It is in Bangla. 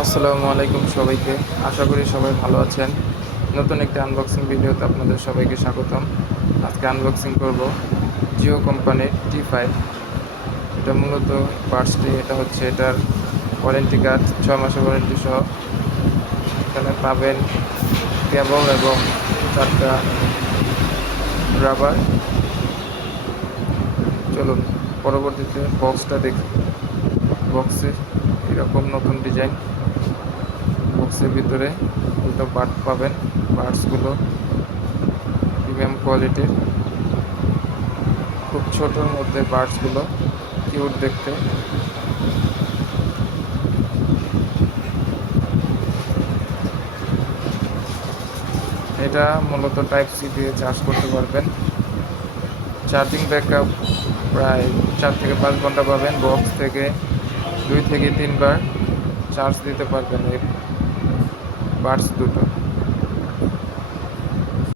আসসালামু আলাইকুম সবাইকে। আশা করি সবাই ভালো আছেন। নতুন একটি আনবক্সিং ভিডিওতে আপনাদের সবাইকে স্বাগতম। আজকে আনবক্সিং করব জিও কোম্পানির T5। এটা মূলত পার্টসটি এটা হচ্ছে এটার ওয়ারেন্টি কার্ড, 6 মাসের ওয়ারেন্টি সহ। এখানে পাবেন কেবল এবং 4টা রাবার। চলুন পরবর্তীতে বক্সটা দেখি। বক্সে এরকম নতুন ডিজাইন। বক্সের ভিতরে দুটো পার্ট পাবেন। পার্টসগুলো প্রিমিয়াম কোয়ালিটির, খুব ছোটোর মধ্যে পার্টসগুলো, কিউট দেখতে। এটা মূলত টাইপ সি দিয়ে চার্জ করতে পারবেন। চার্জিং ব্যাকআপ প্রায় 4 থেকে 5 ঘন্টা পাবেন। বক্স থেকে 2 থেকে 3 বার চার্জ দিতে পারবেন এই পার্টস দুটো।